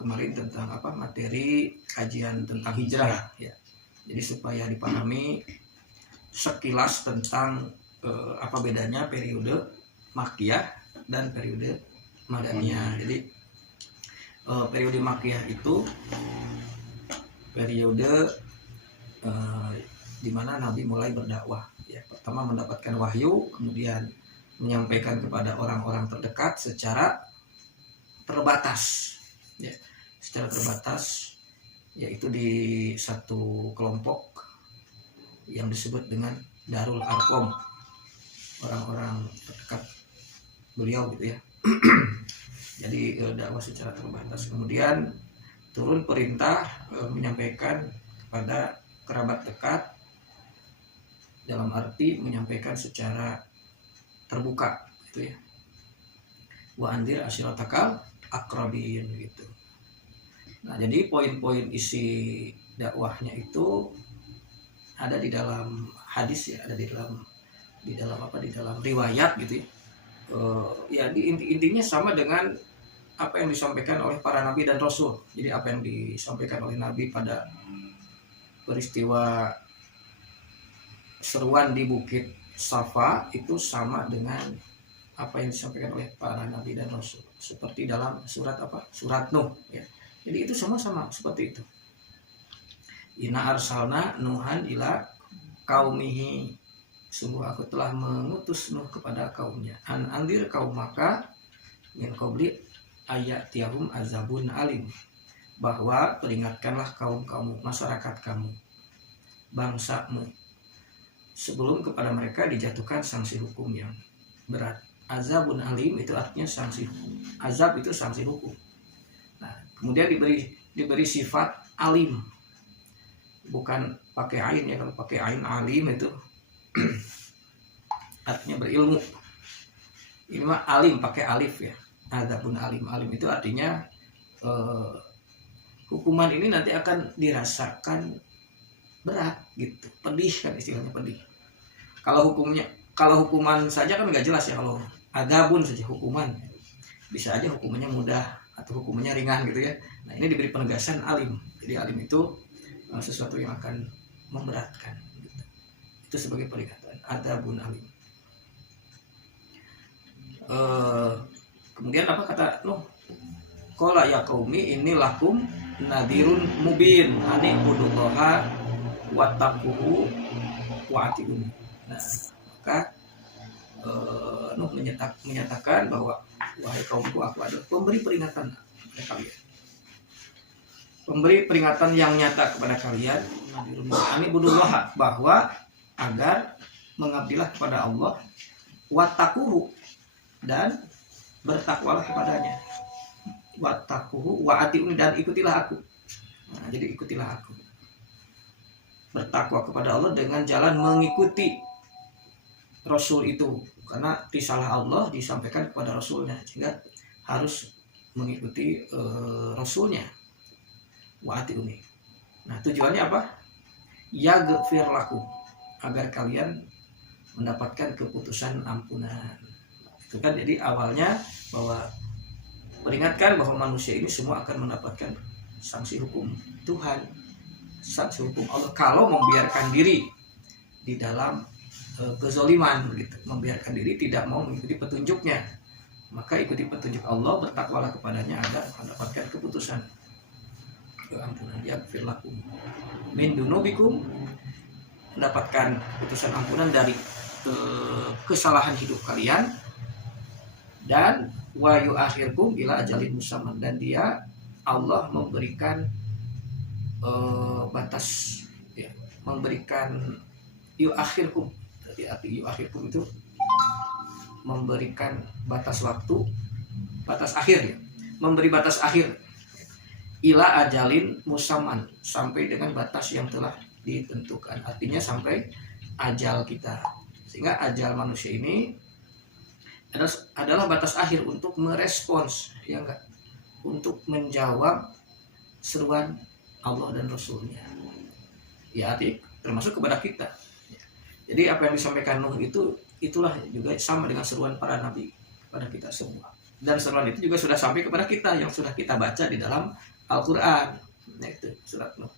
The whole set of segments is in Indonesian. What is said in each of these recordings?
kemarin tentang materi kajian tentang hijrah ya. Jadi supaya dipahami sekilas tentang apa bedanya periode Makkiyah dan periode Madaniyah. Jadi periode Makkiyah itu periode di mana Nabi mulai berdakwah ya. Pertama mendapatkan wahyu, kemudian menyampaikan kepada orang-orang terdekat secara terbatas ya, secara terbatas, yaitu di satu kelompok yang disebut dengan Darul Arqam, orang-orang terdekat beliau gitu ya. Jadi dakwah secara terbatas. Kemudian turun perintah menyampaikan kepada kerabat dekat, dalam arti menyampaikan secara terbuka gitu ya. Wa anzir ashiratakal aqrabin gitu. Nah, jadi poin-poin isi dakwahnya itu ada di dalam hadis ya, ada di dalam riwayat gitu ya. Ya intinya sama dengan apa yang disampaikan oleh para nabi dan rasul. Jadi apa yang disampaikan oleh nabi pada peristiwa seruan di Bukit Safa itu sama dengan apa yang disampaikan oleh para nabi dan rasul, seperti dalam surat surat Nuh ya. Jadi itu sama-sama seperti itu. Inna arsalna Nuhan ila qaumihi, sungguh aku telah mengutus Nuh kepada kaumnya. An andir qaumaka min qabli ayatiyahum azabun alim, bahwa peringatkanlah kaum-kamu, masyarakat kamu, bangsamu, sebelum kepada mereka dijatuhkan sanksi hukum yang berat. Azabun alim itu artinya sanksi hukum. Azab itu sanksi hukum. Nah, kemudian diberi sifat alim, bukan pakai ain ya. Kalau pakai ain alim itu artinya berilmu. Ini mah alim pakai alif ya. Azabun alim. Alim itu artinya hukuman ini nanti akan dirasakan berat gitu, pedih kan istilahnya, pedih. Kalau hukuman saja kan nggak jelas ya. Kalau adabun saja hukuman, bisa aja hukumannya mudah atau hukumannya ringan gitu ya. Nah, ini diberi penegasan alim. Jadi alim itu sesuatu yang akan memberatkan gitu. Itu sebagai peringatan, adabun alim. Kemudian apa kata Nuh? Qala ya qaumi inni lakum nadhirun mubin ani budullaha wattaquhu wa atiun. Nah, maka Nuh menyatakan bahwa wahai kaumku, aku adalah pemberi peringatan kepada kalian. Pemberi peringatan yang nyata kepada kalian, ani budullaha, bahwa agar mengabdilah kepada Allah, wattaquhu, dan bertakwalah kepadanya. Wattaquhu wa atiun, dan ikutilah aku. Nah, jadi ikutilah aku. Bertakwa kepada Allah dengan jalan mengikuti Rasul itu, karena risalah Allah disampaikan kepada Rasulnya, sehingga harus mengikuti Rasulnya. Wa atiuni. Nah, tujuannya apa? Yaghfir lakum, agar kalian mendapatkan keputusan ampunan. Itu kan jadi awalnya bahwa peringatkan bahwa manusia ini semua akan mendapatkan sanksi hukum Tuhan, sanksi hukum Allah kalau membiarkan diri di dalam kezaliman begitu, membiarkan diri tidak mau mengikuti petunjuknya. Maka ikuti petunjuk Allah, bertakwalah kepadanya agar mendapatkan keputusan ampunan. Yaghfir lakum min dunubikum, mendapatkan keputusan ampunan dari kesalahan hidup kalian, dan wa yu'akhirkum ila ajalin musamman, dan dia Allah memberikan batas ya, memberikan yu'akhirkum. Arti yu'akhirkum itu memberikan batas waktu, batas akhir ya, memberi batas akhir, ila ajalin musamman, sampai dengan batas yang telah ditentukan. Artinya sampai ajal kita, sehingga ajal manusia ini adalah batas akhir untuk merespons ya enggak, untuk menjawab seruan Allah dan Rasulnya ya, arti termasuk kepada kita. Jadi apa yang disampaikan Nuh itulah juga sama dengan seruan para nabi kepada kita semua, dan seruan itu juga sudah sampai kepada kita yang sudah kita baca di dalam Al-Qur'an. Nah, itu surat Nuh.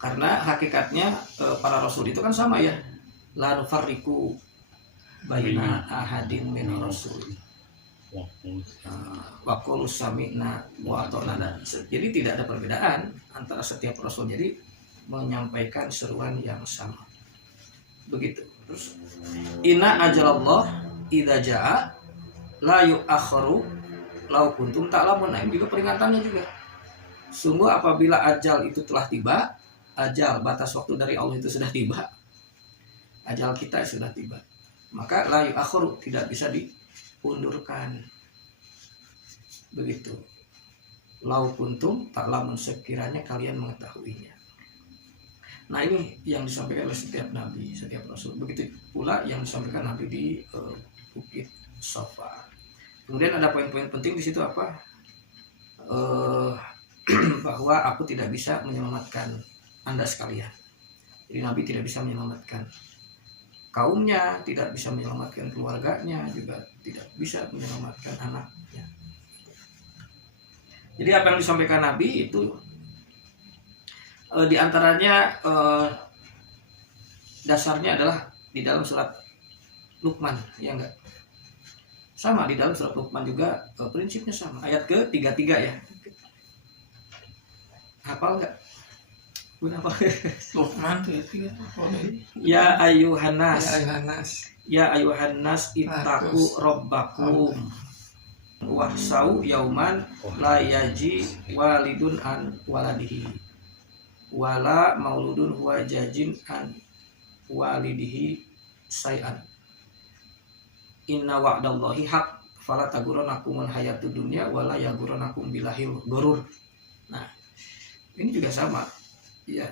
Karena hakikatnya para rasul itu kan sama ya. La nufarriqu baina ahadin min rasul. Wa qulu sami'na wa ata'na. Jadi tidak ada perbedaan antara setiap rasul. Jadi menyampaikan seruan yang sama. Begitu. Terus inna ajalallah idza jaa la yu'akharu law kuntum ta'lamun. Nah, ini juga peringatannya juga. Sungguh apabila ajal itu telah tiba, ajal batas waktu dari Allah itu sudah tiba, ajal kita sudah tiba, maka la yu'akharu, tidak bisa diundurkan. Begitu. Law kuntum ta'lamun, sekiranya kalian mengetahuinya. Nah, ini yang disampaikan oleh setiap nabi, setiap rasul. Begitu pula yang disampaikan nabi di Bukit Safa. Kemudian ada poin-poin penting di situ apa? Bahwa aku tidak bisa menyelamatkan Anda sekalian. Jadi nabi tidak bisa menyelamatkan kaumnya, tidak bisa menyelamatkan keluarganya, juga tidak bisa menyelamatkan anaknya. Jadi apa yang disampaikan nabi itu diantaranya dasarnya adalah di dalam surat Luqman, ya enggak? Sama di dalam surat Luqman juga prinsipnya sama. Ayat ke-33 ya. Hafal enggak? Kenapa? Luqman 33. Ya ayuhan nas. Ya Yohanes. Ya ayuhan nas ittaqu rabbakum. Wahsau yauman la yaji walidun an waladihi. Wala mauludun huwa jajin an walidihi say'an. Inna wa'dallahi haq fala taghurrannakumul hayatud dunya wala yaghurrannakum billahil ghurur. Nah, ini juga sama ya,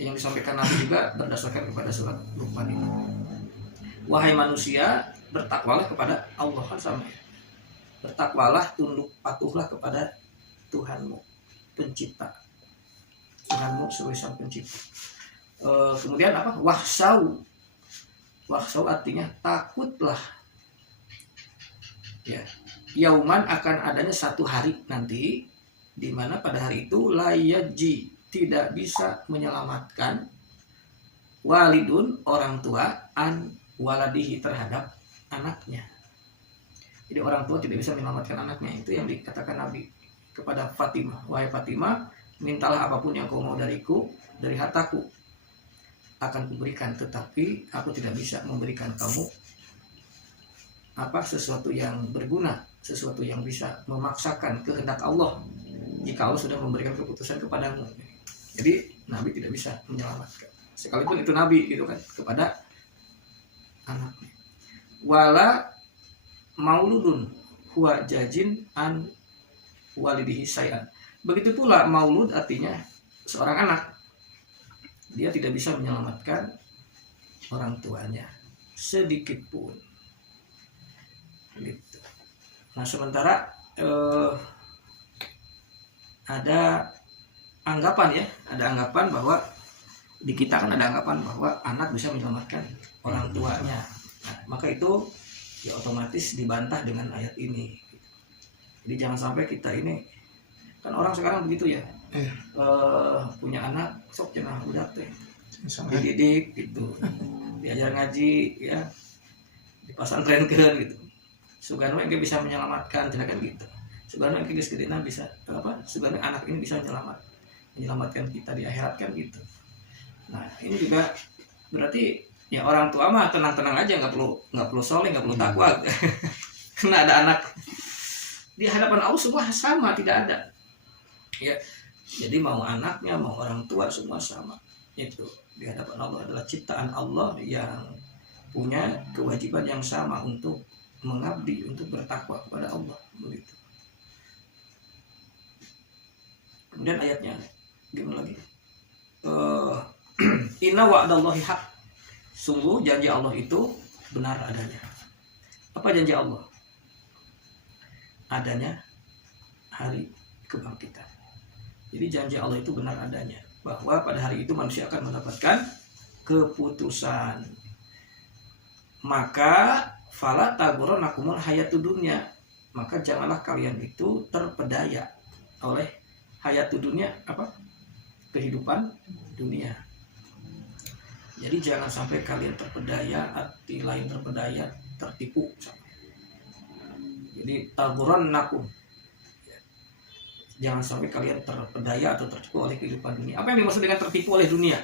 yang disampaikan Nabi juga berdasarkan kepada surat Luqman ini. Wahai manusia, bertakwalah kepada Allah, kan sama ya. Bertakwalah, tunduk patuhlah kepada Tuhanmu pencipta, Tuhanmu sebagai sang pencipta. Kemudian apa? Wahsau. Wahsau artinya takutlah. Ya, yauman akan adanya satu hari nanti, di mana pada hari itu layaji, tidak bisa menyelamatkan walidun, orang tua, an waladihi, terhadap anaknya. Jadi orang tua tidak bisa menyelamatkan anaknya. Itu yang dikatakan Nabi kepada Fatimah. Wahai Fatimah, mintalah apapun yang kau mau dariku, dari hartaku akan kuberikan, tetapi aku tidak bisa memberikan kamu sesuatu yang berguna, sesuatu yang bisa memaksakan kehendak Allah jika Allah sudah memberikan keputusan kepadamu. Jadi Nabi tidak bisa menyelamatkan, sekalipun itu Nabi gitu kan, kepada anaknya. Wala mauludun huwa jajin an walidihi say'an. Begitu pula maulud artinya seorang anak, dia tidak bisa menyelamatkan orang tuanya sedikit pun. Gitu. Nah, sementara ada anggapan ya, ada anggapan bahwa di kita kan ada anggapan bahwa anak bisa menyelamatkan orang tuanya. Nah, maka itu ya otomatis dibantah dengan ayat ini. Jadi jangan sampai kita ini, kan orang sekarang begitu ya. Punya anak sok cenah budak teh dididik gitu, diajar ngaji ya, dipasantrenkeun gitu. Sugan we bisa menyelamatkan, kan gitu. Sugan we geus gedena bisa sugan anak ini bisa menyelamatkan kita di akhirat kan gitu. Nah, ini juga berarti ya orang tua mah tenang-tenang aja, nggak perlu soleh, nggak perlu takwa. Karena ada anak di hadapan Allah semua sama, tidak ada. Ya, jadi mau anaknya, mau orang tua semua sama. Itu di hadapan Allah adalah ciptaan Allah yang punya kewajiban yang sama untuk mengabdi, untuk bertakwa kepada Allah, begitu. Kemudian ayatnya gimana lagi? Inna wa'dallahi haq. Sungguh janji Allah itu benar adanya. Apa janji Allah? Adanya hari kebangkitan. Jadi janji Allah itu benar adanya, bahwa pada hari itu manusia akan mendapatkan keputusan. Maka fala taghurrannakumul hayatud dunya. maka janganlah kalian itu terpedaya oleh hayat dunia, kehidupan dunia. Jadi jangan sampai kalian terpedaya, arti lain terpedaya, tertipu. Jadi taghurrannakum, jangan sampai kalian terpedaya atau tertipu oleh kehidupan dunia. Apa yang dimaksud dengan tertipu oleh dunia?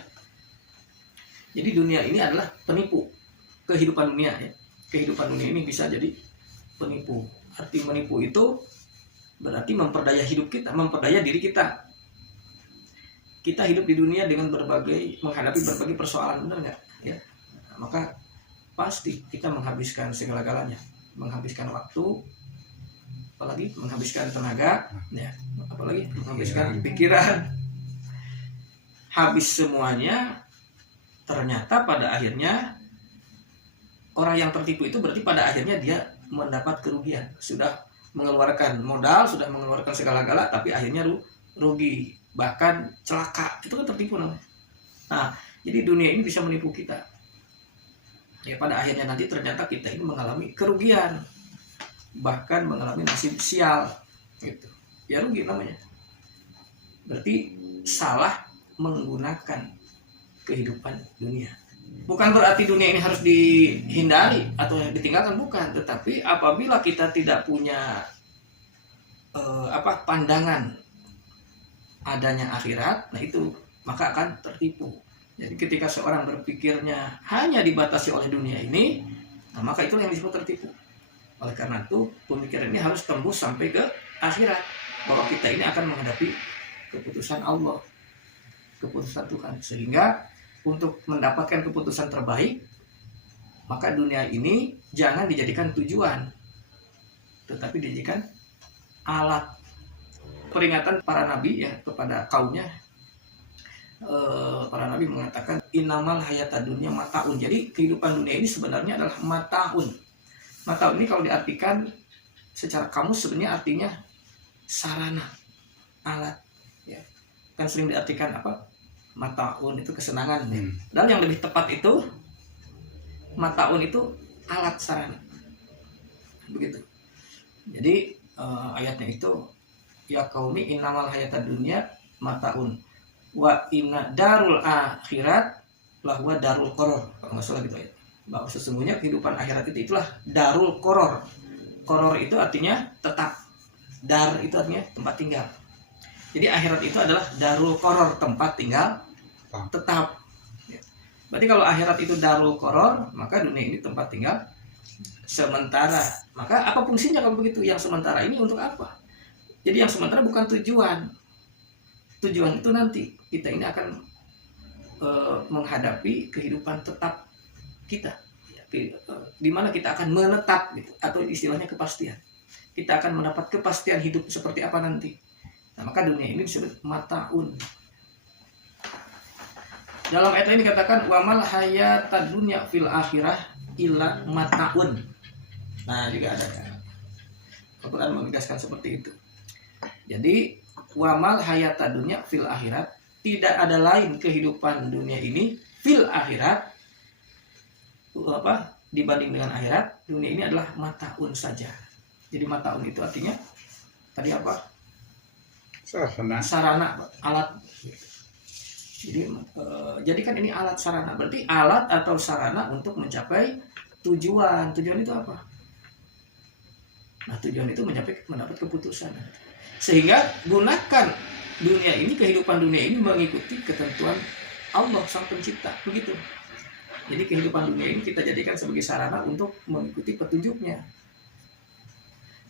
Jadi dunia ini adalah penipu. Kehidupan dunia ya. Kehidupan dunia ini bisa jadi penipu. Arti menipu itu berarti memperdaya hidup kita, memperdaya diri kita. Kita hidup di dunia dengan menghadapi berbagai persoalan, benar nggak? Ya. Maka pasti kita menghabiskan segala-galanya, menghabiskan waktu, apalagi menghabiskan tenaga, ya, apalagi menghabiskan pikiran. Habis semuanya, ternyata pada akhirnya orang yang tertipu itu berarti pada akhirnya dia mendapat kerugian. Sudah mengeluarkan modal, sudah mengeluarkan segala-gala, tapi akhirnya rugi, bahkan celaka. Itu kan tertipu namanya. Nah, jadi dunia ini bisa menipu kita. Ya, pada akhirnya nanti ternyata kita ini mengalami kerugian, bahkan mengalami nasib sial, gitu. Ya rugi namanya. Berarti salah menggunakan kehidupan dunia. Bukan berarti dunia ini harus dihindari atau ditinggalkan, bukan. Tetapi apabila kita tidak punya pandangan adanya akhirat, nah itu maka akan tertipu. Jadi ketika seorang berpikirnya hanya dibatasi oleh dunia ini, nah maka itulah yang disebut tertipu. Oleh karena itu pemikiran ini harus tembus sampai ke akhirat, bahwa kita ini akan menghadapi keputusan Allah, keputusan Tuhan. Sehingga untuk mendapatkan keputusan terbaik, maka dunia ini jangan dijadikan tujuan, tetapi dijadikan alat. Peringatan para nabi ya kepada kaumnya, para nabi mengatakan innamal hayatad dunya mataun. Jadi kehidupan dunia ini sebenarnya adalah mataun. Mataun ini kalau diartikan secara kamus sebenarnya artinya sarana, alat. Ya. Kan sering diartikan mataun itu kesenangan. Ya. Dan yang lebih tepat itu mataun itu alat, sarana. Begitu. Jadi ayatnya itu ya qaumi innamal hayatad dunya mataun wa inna darul akhirat lahwa darul qaror. Kalau nggak salah gitu ya. Bahwa sesungguhnya kehidupan akhirat itulah darul qaror. Qaror itu artinya tetap. Dar itu artinya tempat tinggal. Jadi akhirat itu adalah darul qaror, tempat tinggal tetap. Berarti kalau akhirat itu darul qaror, maka dunia ini tempat tinggal sementara. Maka apa fungsinya kalau begitu? Yang sementara ini untuk apa? Jadi yang sementara bukan tujuan. Tujuan itu nanti kita ini akan menghadapi kehidupan tetap kita, di mana kita akan menetap, gitu, atau istilahnya kepastian. Kita akan mendapat kepastian hidup seperti apa nanti. Nah, maka dunia ini disebut mataun. Dalam ayat ini dikatakan wamal hayatad dunya fil akhirah illa mataun. Nah, juga ada kan. Al-Quran menegaskan seperti itu. Jadi wamal hayatad dunya fil akhirat, tidak ada lain kehidupan dunia ini fil akhirat dibanding dengan akhirat. Dunia ini adalah mataun saja. Jadi mataun itu artinya tadi apa? Sarana, alat. Jadi kan ini alat sarana, berarti alat atau sarana untuk mencapai tujuan. Tujuan itu apa? Nah, tujuan itu mendapat keputusan. Sehingga gunakan dunia ini, kehidupan dunia ini mengikuti ketentuan Allah Sang Pencipta, begitu. Jadi kehidupan dunia ini kita jadikan sebagai sarana untuk mengikuti petunjuknya.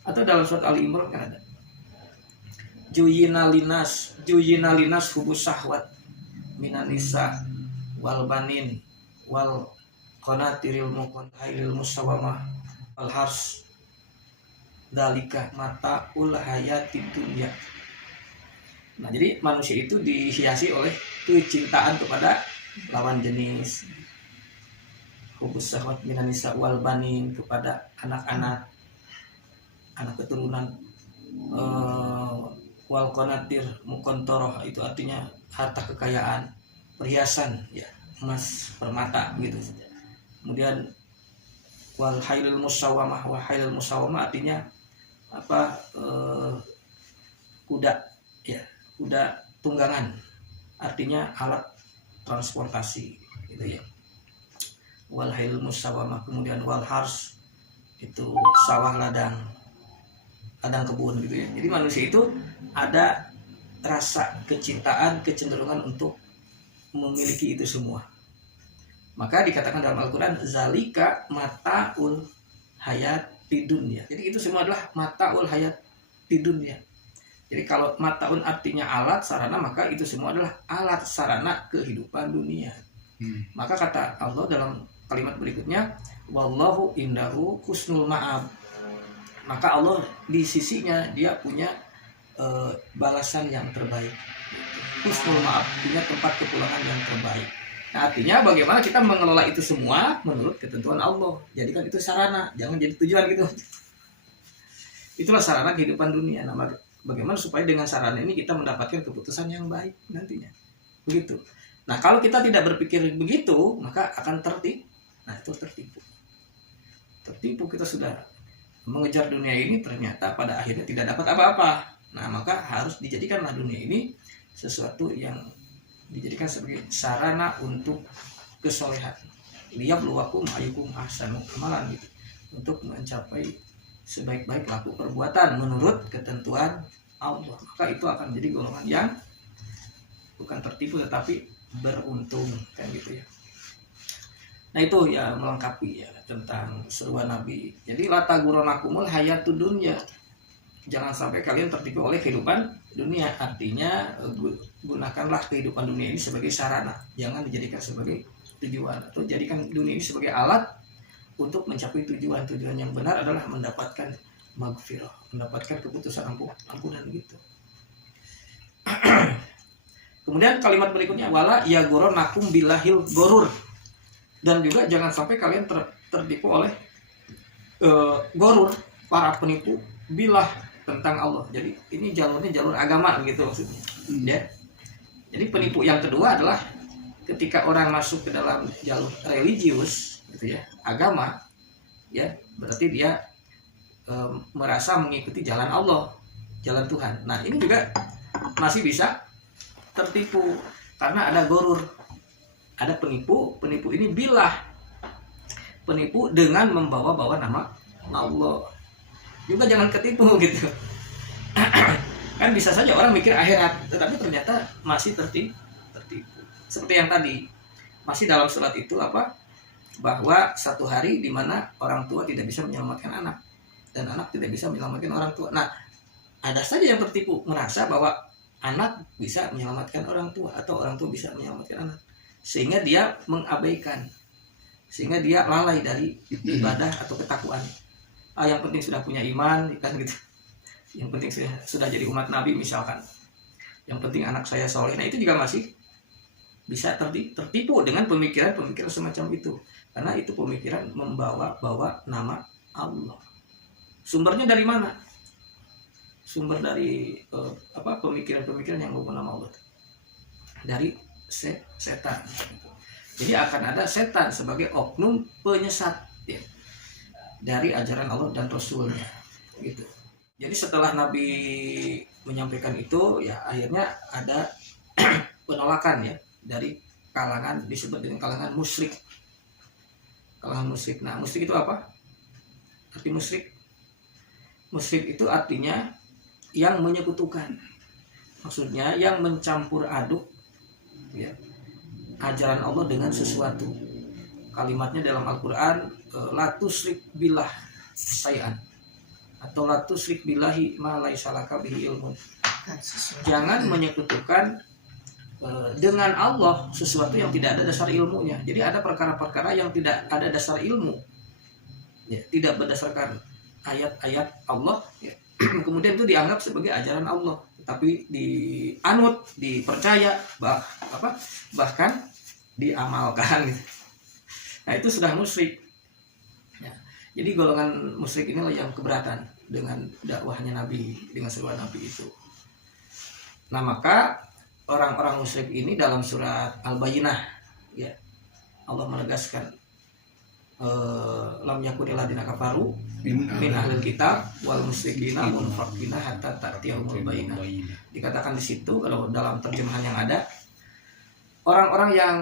Atau dalam surat Ali Imran kan ada Juyina linas hubus syahwat minan nisa wal banin wal qanatiril muqantairil musawamah wal hars dalika mataul hayatid dunya. Nah, jadi manusia itu dihiasi oleh kecintaan kepada lawan jenis, hubus syahwat minan nisa wal banin, kepada anak-anak, anak keturunan, wal qanatir muqantoroh itu artinya harta kekayaan, perhiasan, ya, emas, permata gitu. Kemudian wal hailul musawamah, wa hailul musawamah artinya kuda, ya, kuda tunggangan, artinya alat transportasi gitu ya. Wal hail musawamah, kemudian wal hars itu sawah ladang kebun gitu ya. Jadi manusia itu ada rasa kecintaan, kecenderungan untuk memiliki itu semua. Maka dikatakan dalam Al-Quran, zalika mataul hayat di dunia. Jadi itu semua adalah mataul hayat di dunia. Jadi kalau mataun artinya alat, sarana, maka itu semua adalah alat sarana kehidupan dunia. Maka kata Allah dalam kalimat berikutnya, wallahu indahu husnul ma'ab. Maka Allah di sisinya dia punya balasan yang terbaik. Husnul ma'ab, punya tempat kepulangan yang terbaik. Nah, artinya bagaimana kita mengelola itu semua menurut ketentuan Allah. Jadikan itu sarana, jangan jadi tujuan gitu. Itulah sarana kehidupan dunia. Nah, bagaimana supaya dengan sarana ini kita mendapatkan keputusan yang baik nantinya. Begitu. Nah, kalau kita tidak berpikir begitu, maka akan tertipu. Nah, itu tertipu. Tertipu, kita sudah mengejar dunia ini, ternyata pada akhirnya tidak dapat apa-apa. Nah, maka harus dijadikanlah dunia ini sesuatu yang dijadikan sebagai sarana untuk kesolehan. Liyabluwakum ayyukum ahsanu amalan gitu. Untuk mencapai sebaik-baik laku perbuatan menurut ketentuan Allah. Maka itu akan menjadi golongan yang bukan tertipu tetapi beruntung, kan gitu ya. Nah, itu ya melengkapi ya tentang seruan Nabi. Jadi lata guronakumul hayatud dunya. Jangan sampai kalian tertipu oleh kehidupan dunia. Artinya gunakanlah kehidupan dunia ini sebagai sarana. Jangan dijadikan sebagai tujuan, atau jadikan dunia ini sebagai alat untuk mencapai tujuan yang benar adalah mendapatkan maghfirah, mendapatkan keputusan ampunan gitu. Kemudian kalimat berikutnya, wala ya nakum bilahil gorur. Dan juga jangan sampai kalian tertipu oleh gorur, para penipu bilah tentang Allah. Jadi ini jalurnya jalur agama gitu maksudnya. Ya. Jadi penipu yang kedua adalah ketika orang masuk ke dalam jalur religius gitu ya, agama, ya, berarti dia merasa mengikuti jalan Allah, jalan Tuhan. Nah, ini juga masih bisa tertipu karena ada gorur, ada penipu ini bilah, penipu dengan membawa-bawa nama Allah. Juga jangan ketipu gitu. Kan bisa saja orang mikir akhirat, tetapi ternyata masih tertipu. Seperti yang tadi, masih dalam surat itu apa? Bahwa satu hari di mana orang tua tidak bisa menyelamatkan anak dan anak tidak bisa menyelamatkan orang tua. Nah, ada saja yang tertipu merasa bahwa anak bisa menyelamatkan orang tua atau orang tua bisa menyelamatkan anak, sehingga dia mengabaikan, sehingga dia lalai dari ibadah atau ketakwaan. Yang penting sudah punya iman, kan gitu. Yang penting sudah jadi umat Nabi misalkan. Yang penting anak saya soleh. Nah, itu juga masih bisa tertipu dengan pemikiran semacam itu. Karena itu pemikiran membawa nama Allah. Sumbernya dari mana? Sumber dari pemikiran-pemikiran yang membawa nama Allah. Dari setan. Jadi akan ada setan sebagai oknum penyesat ya, dari ajaran Allah dan Rasulnya gitu. Jadi setelah Nabi menyampaikan itu, ya akhirnya ada penolakan ya dari kalangan, disebut dengan kalangan musyrik. Kalangan musyrik. Nah, musyrik itu apa? Arti musyrik. Musyrik itu artinya yang menyekutukan. Maksudnya yang mencampur aduk ya, ajaran Allah dengan sesuatu. Kalimatnya dalam Al-Quran, la tusyrik billah syai'an, atau la tusyrik billahi ma laisa laka bihi ilmun. Jangan menyekutukan dengan Allah sesuatu yang tidak ada dasar ilmunya. Jadi ada perkara-perkara yang tidak ada dasar ilmu ya, tidak berdasarkan ayat-ayat Allah ya. Kemudian itu dianggap sebagai ajaran Allah, tapi dianut, dipercaya, bahkan diamalkan gitu. Nah, itu sudah musyrik ya. Jadi golongan musyrik inilah yang keberatan dengan dakwahnya Nabi, dengan seruan Nabi itu. Nah, maka orang-orang musyrik ini dalam surat Al-Bayyinah ya, Allah menegaskan lam yakunil ladina kafaru Min min ahlil kitab wal musyrikina munfaqina hatta ta'tiyahumul bayyinah. Dikatakan di situ kalau dalam terjemahan yang ada, orang-orang yang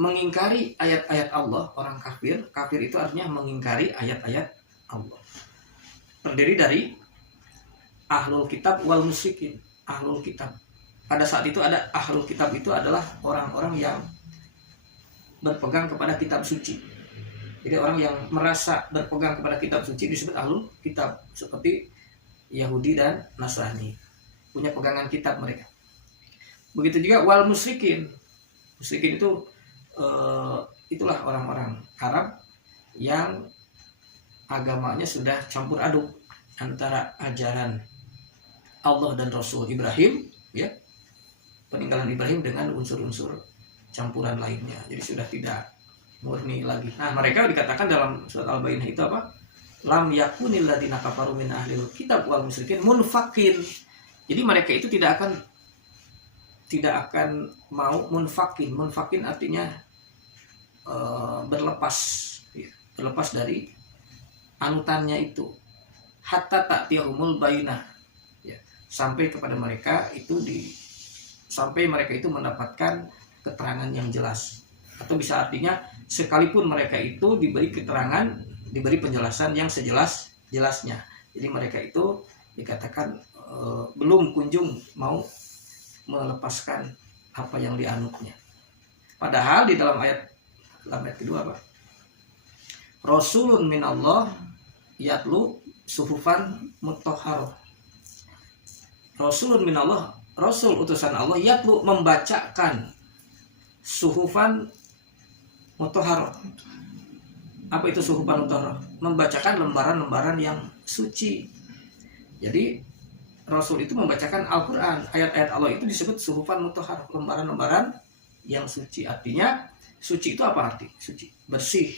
mengingkari ayat-ayat Allah, orang kafir itu artinya mengingkari ayat-ayat Allah. Terdiri dari ahlul kitab wal musyrikin. Ahlul kitab. Pada saat itu ada ahlul kitab, itu adalah orang-orang yang berpegang kepada kitab suci. Jadi orang yang merasa berpegang kepada kitab suci disebut ahlul kitab, seperti Yahudi dan Nasrani, punya pegangan kitab mereka. Begitu juga wal musyrikin. Musyrikin itu itulah orang-orang Arab yang agamanya sudah campur aduk antara ajaran Allah dan Rasul Ibrahim, ya, peninggalan Ibrahim, dengan unsur-unsur campuran lainnya. Jadi sudah tidak murni lagi. Nah, mereka dikatakan dalam surat Al-Bayyinah itu apa? Lam yakunil ladina kafaru min ahlil kitab wal musyrikin munfakin. Jadi mereka itu tidak akan mau munfakin. Munfakin artinya berlepas, ya, berlepas dari anutannya itu. Hatta ta'tiyahumul bayyinah, ya, sampai kepada mereka itu sampai mereka itu mendapatkan keterangan yang jelas. Atau bisa artinya sekalipun mereka itu diberi keterangan, diberi penjelasan yang sejelas-jelasnya. Jadi mereka itu dikatakan belum kunjung mau melepaskan apa yang dianutnya. Padahal di dalam ayat kedua apa? Rasulun minallah yatlu suhufan mutahharah. Rasulun minallah, Rasul utusan Allah, yatlu membacakan suhufan mutahharah. Apa itu suhufan mutahharah? Membacakan lembaran-lembaran yang suci. Jadi Rasul itu membacakan Al-Quran, ayat-ayat Allah itu disebut suhufan mutahharah, lembaran-lembaran yang suci. Artinya suci itu apa arti? Suci, bersih.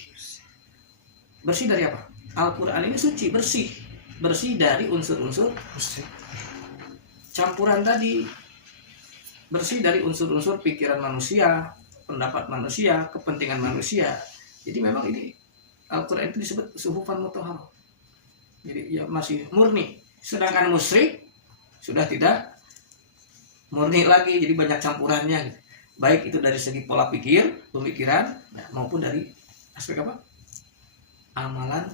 Bersih dari apa? Al-Quran ini suci, bersih dari unsur-unsur campuran tadi, bersih dari unsur-unsur pikiran manusia, pendapat manusia, kepentingan manusia. Jadi memang ini Al-Quran itu disebut suhufan mutahharah. Jadi ya masih murni. Sedangkan musyrik sudah tidak murni lagi, jadi banyak campurannya. Baik itu dari segi pola pikir, pemikiran, maupun dari aspek apa? Amalan.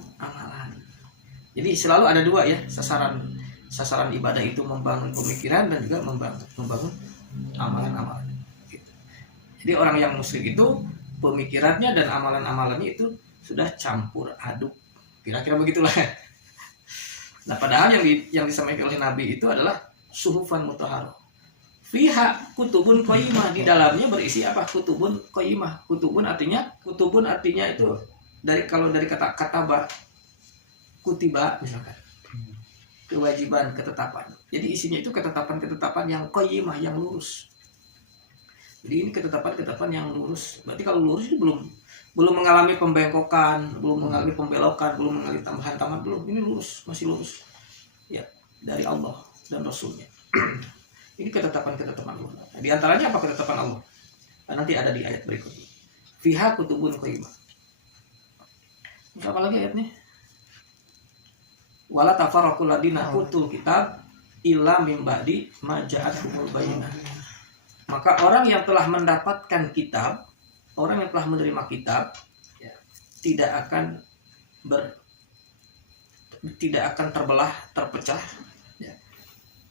Jadi selalu ada dua, ya, sasaran ibadah itu membangun pemikiran dan juga membangun amalan-amalan. Jadi orang yang musyrik itu pemikirannya dan amalan-amalannya itu sudah campur aduk. Kira-kira begitulah. Nah, padahal yang disampaikan oleh Nabi itu adalah suhufan mutahharah. Fiha kutubun qayyimah, di dalamnya berisi apa? Kutubun qayyimah. Kutubun artinya itu dari kata kataba, kutiba misalkan. Kewajiban, ketetapan. Jadi isinya itu ketetapan-ketetapan yang qayyimah, yang lurus. Jadi ini ketetapan-ketetapan yang lurus. Berarti kalau lurus itu belum mengalami pembengkokan, belum mengalami pembelokan, belum mengalami tambahan-tambahan, belum. Ini lurus, masih lurus. Ya, dari Allah dan Rasulnya. Ini ketetapan-ketetapan Allah. Nah, di antaranya apa ketetapan Allah? Nah, nanti ada di ayat berikutnya. Fiha kutubun qayyimah. Apa lagi ayatnya? Wala tafarraqul ladina utul kitab illa mim ba'di ma ja'atuhumul bayyinah. Maka orang yang telah mendapatkan kitab, orang yang telah menerima kitab, ya, tidak akan terbelah, terpecah, ya,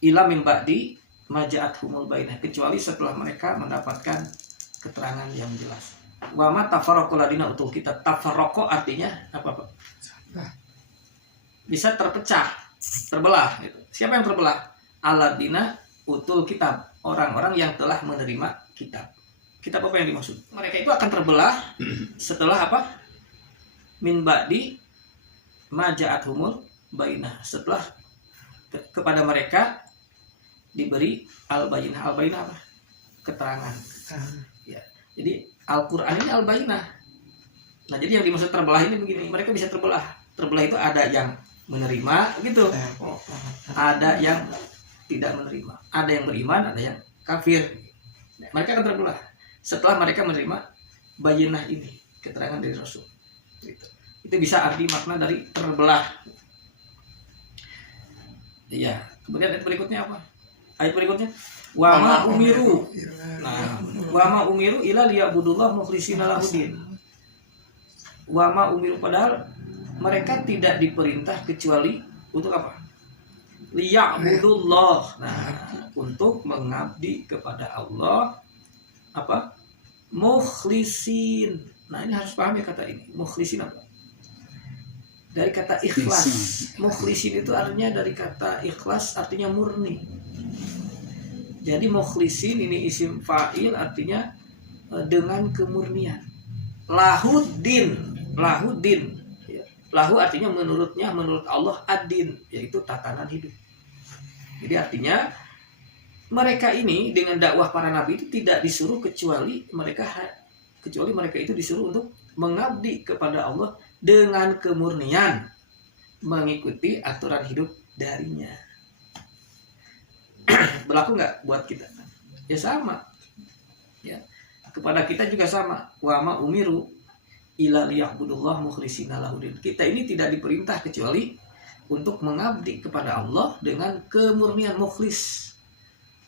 illa mim ba'di ma ja'atuhumul bayyinah, kecuali setelah mereka mendapatkan keterangan yang jelas. Wa ma tafarraqul ladina utul kitab. Tafarraqo artinya apa, Pak? Bisa terpecah, terbelah, gitu. Siapa yang terbelah? Alladzina utul kitab, orang-orang yang telah menerima kitab. Kitab apa yang dimaksud? Mereka itu akan terbelah setelah apa? Min ba'di ma ja'atuhumul bayyinah, setelah kepada mereka diberi al-bayyinah. Al-bayyinah apa? Keterangan. Ya. Jadi Al-Qur'an ini al-bayyinah. Nah, jadi yang dimaksud terbelah ini begini, mereka bisa terbelah. Terbelah itu ada yang menerima gitu, ada yang tidak menerima, ada yang beriman, ada yang kafir. Mereka akan terbelah setelah mereka menerima bayyinah ini, keterangan dari Rasul gitu. Itu bisa arti makna dari terbelah. Iya. Kemudian ayat berikutnya apa? Ayat berikutnya wa ma umiru. Nah, wa ma umiru illa liya'budullah mukhlishina lahudin. Wa ma umiru, padahal mereka tidak diperintah kecuali untuk apa? Liya'budullah. Nah, untuk mengabdi kepada Allah apa? Mukhlisin. Nah, ini harus paham ya kata ini. Mukhlisin apa? Dari kata ikhlas. Mukhlisin itu artinya dari kata ikhlas, artinya murni. Jadi mukhlisin ini isim fa'il, artinya dengan kemurnian. Lahuddin. Ya. Lahu artinya menurutnya, menurut Allah, ad-din, yaitu tatanan hidup. Jadi artinya mereka ini dengan dakwah para nabi itu tidak disuruh kecuali mereka itu disuruh untuk mengabdi kepada Allah dengan kemurnian, mengikuti aturan hidup darinya. Berlaku nggak buat kita? Ya sama. Ya, kepada kita juga sama. Wa ma umiru illa liya'budullah mukhlishina lahudin. Kita ini tidak diperintah kecuali untuk mengabdi kepada Allah dengan kemurnian, mukhlis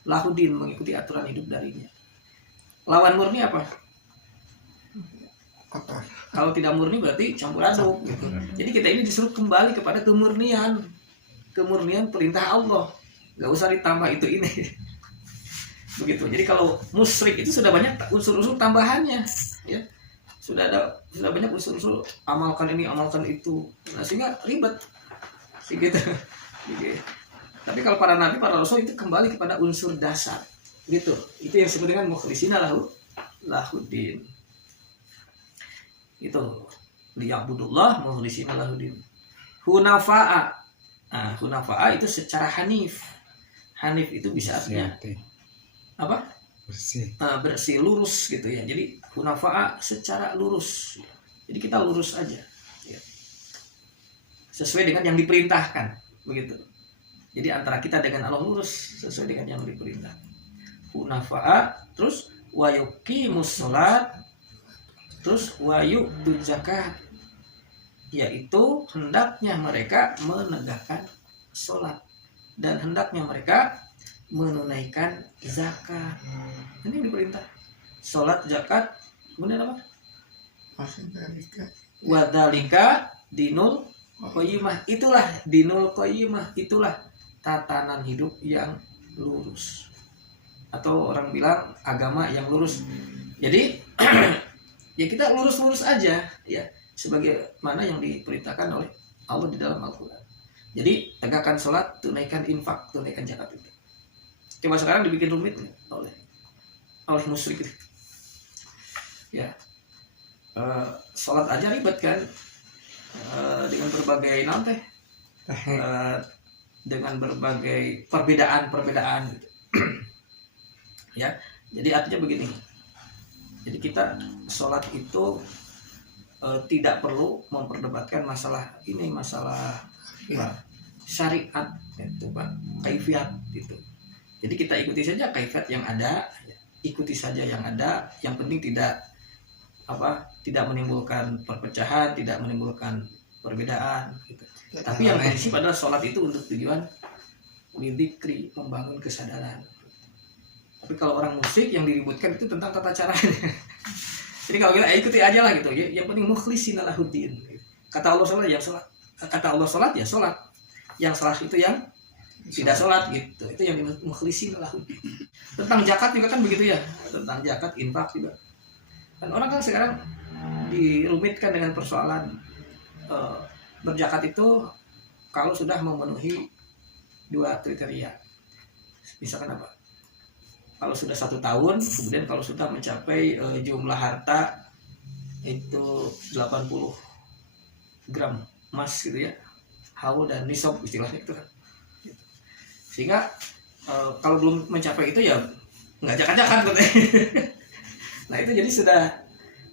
lahudin, mengikuti aturan hidup darinya. Lawan murni apa? Kalau tidak murni berarti campur aduk gitu. Jadi kita ini disuruh kembali kepada kemurnian perintah Allah. Gak usah ditambah itu ini. Begitu. Jadi kalau musyrik itu sudah banyak unsur-unsur tambahannya, ya. Sudah banyak unsur-unsur amalkan ini, amalkan itu. Nah, sehingga ribet. Gitu. Tapi kalau para nabi, para rasul itu kembali kepada unsur dasar. Gitu. Itu yang disebut dengan mukhlishina lahudin. Itu liya'budullah mukhlishina lahudin. Hunafa'a. Nah, hunafa'a itu secara hanif. Hanif itu bisa artinya apa? Bersih, lurus gitu ya. Jadi hunafa'a secara lurus. Jadi kita lurus aja. Ya. Sesuai dengan yang diperintahkan, begitu. Jadi antara kita dengan Allah lurus sesuai dengan yang diperintah. Hunafa'a, terus wa yuqimus shalat, terus wa yu'tuz zakat, yaitu hendaknya mereka menegakkan sholat dan hendaknya mereka menunaikan zakat. Ini yang diperintah. Sholat, zakat, kemudian apa? Wadhalika dinul qayyimah. Itulah dinul qayyimah, itulah tatanan hidup yang lurus. Atau orang bilang agama yang lurus. Jadi ya kita lurus-lurus aja ya, sebagaimana yang diperintahkan oleh Allah di dalam Al-Quran. Jadi tegakkan sholat, tunaikan infak, tunaikan zakat itu. Coba sekarang dibikin rumit oleh musyrik itu. Ya, sholat aja ribet kan, dengan berbagai nanti, dengan berbagai perbedaan gitu. Ya, jadi artinya begini. Jadi kita sholat itu tidak perlu memperdebatkan masalah ini, masalah syariat itu Pak, kaifiat itu. Jadi kita ikuti saja kaifiat yang ada, ikuti saja yang ada. Yang penting tidak menimbulkan perpecahan, tidak menimbulkan perbedaan gitu. Tapi yang prinsip adalah sholat itu untuk tujuan lidzikri, membangun kesadaran. Tapi kalau orang musyrik yang diributkan itu tentang tata caranya. Jadi kalau kita ikuti aja lah gitu. Yang penting mukhlishina lahudin. Kata Allah sholat ya sholat. Kata Allah sholat ya sholat. Yang salah itu yang tidak sholat gitu. Itu yang mukhlishina lahudin. Tentang zakat juga kan begitu ya. Tentang zakat, infak juga. Dan orang kan sekarang dirumitkan dengan persoalan berzakat itu kalau sudah memenuhi 2 kriteria. Misalkan apa? Kalau sudah 1 tahun, kemudian kalau sudah mencapai jumlah harta itu 80 gram emas gitu ya, haul dan nisab istilahnya itu kan. Sehingga kalau belum mencapai itu ya nggak zakat-zakat katanya. Nah itu jadi sudah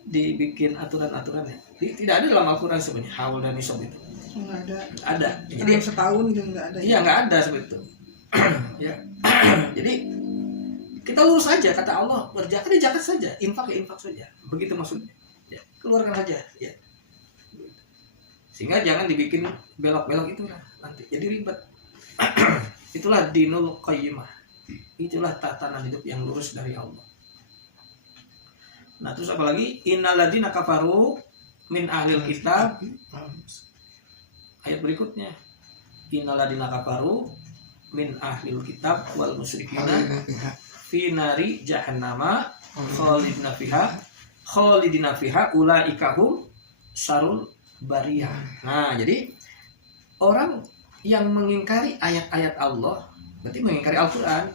dibikin aturan-aturannya. Tidak ada dalam Al-Quran sebenarnya haul dan nisab itu. Nggak ada. Ada. Jadi yang setahun juga nggak ada. Iya nggak ada seperti itu. Ya. Jadi kita lurus saja, kata Allah, berzakat ya zakat saja, infak ya infak saja. Begitu maksudnya. Ya, keluarkan saja, ya. Sehingga jangan dibikin belok-belok itu lah, nanti jadi ribet. Itulah dinul qayyimah. Itulah tatanan hidup yang lurus dari Allah. Nah, terus apa lagi? Innalladzina kafaru min ahlil kitab. Ayat berikutnya. Innalladzina kafaru min ahlil kitab wal musyrikina fi nari jahannama khalidina fiha ulaika hum syarrul bariyah. Nah, jadi orang yang mengingkari ayat-ayat Allah berarti mengingkari Al-Qur'an.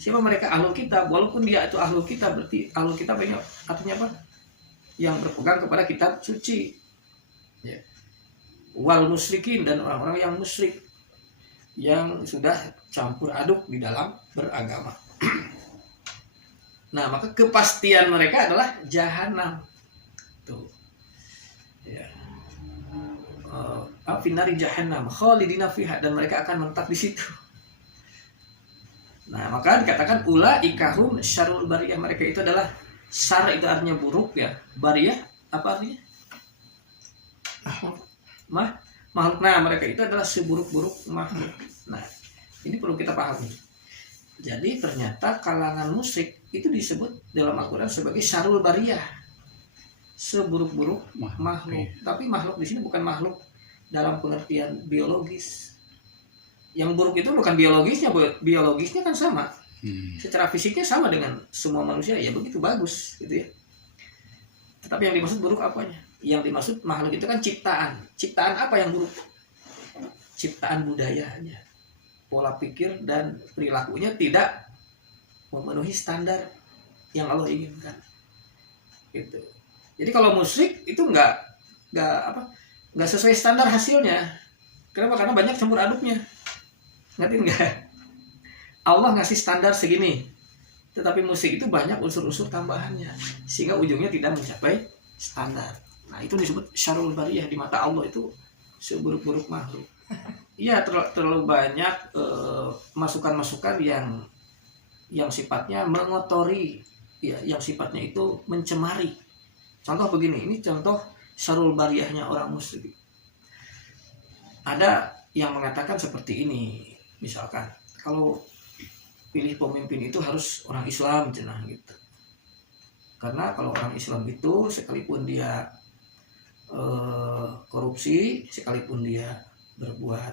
Siapa mereka? Ahlul kitab. Walaupun dia itu ahlul kitab, berarti ahlul kitab ini artinya apa? Yang berpegang kepada kitab suci. Ya. Wal musyrikin, dan orang-orang yang musyrik, yang sudah campur aduk di dalam beragama. Nah, maka kepastian mereka adalah jahanam. Tuh. Ya. Finari jahannam khalidina fiha, dan mereka akan menetap di situ. Nah, maka dikatakan ulaika hum syarrul bariyah. Mereka itu adalah syar, itu artinya buruk ya. Bariyah apa artinya? Makhluk. Nah, mereka itu adalah seburuk-buruk makhluk. Nah, ini perlu kita pahami. Jadi ternyata kalangan musyrik itu disebut dalam Al-Qur'an sebagai syarrul bariyah. Seburuk-buruk makhluk. Tapi makhluk di sini bukan makhluk dalam pengertian biologis. Yang buruk itu bukan biologisnya kan sama. Secara fisiknya sama dengan semua manusia, ya begitu bagus gitu ya. Tetapi yang dimaksud buruk apanya? Yang dimaksud makhluk itu kan ciptaan. Ciptaan apa yang buruk? Ciptaan budayanya. Pola pikir dan perilakunya tidak memenuhi standar yang Allah inginkan. Gitu. Jadi kalau musyrik itu nggak sesuai standar hasilnya. Kenapa? Karena banyak campur aduknya. Ngerti nggak? Allah ngasih standar segini, tetapi musik itu banyak unsur-unsur tambahannya, sehingga ujungnya tidak mencapai standar. Nah, itu disebut syarrul bariyah. Di mata Allah itu seburuk-buruk makhluk. Iya, terlalu banyak masukan-masukan yang sifatnya mengotori, ya, yang sifatnya itu mencemari. Contoh begini, ini contoh syarrul bariyahnya orang musyrik. Ada yang mengatakan seperti ini. Misalkan, kalau pilih pemimpin itu harus orang Islam, cenah gitu. Karena kalau orang Islam itu sekalipun dia korupsi, sekalipun dia berbuat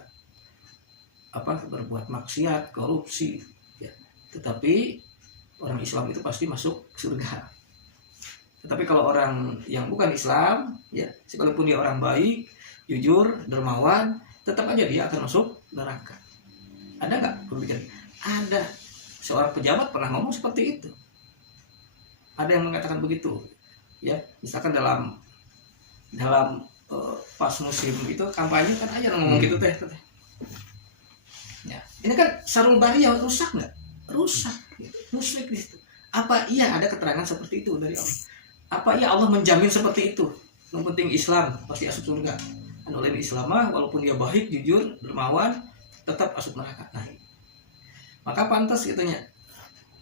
maksiat, korupsi, ya, tetapi orang Islam itu pasti masuk surga. Tetapi kalau orang yang bukan Islam, ya, sekalipun dia orang baik, jujur, dermawan, tetap aja dia akan masuk neraka. Ada nggak pemikiran? Ada. Seorang pejabat pernah ngomong seperti itu. Ada yang mengatakan begitu. Ya, misalkan dalam pas musim itu kampanye kan aja ngomong gitu teh. Ya, ini kan syarrul bariyah, rusak nggak? Rusak. Musyrik di situ. Apa iya ada keterangan seperti itu dari Allah? Apa iya Allah menjamin seperti itu? Yang penting Islam pasti masuk surga. Oleh Islam walaupun dia baik, jujur, dermawan, tetap masuk neraka. Nah, maka pantas gitunya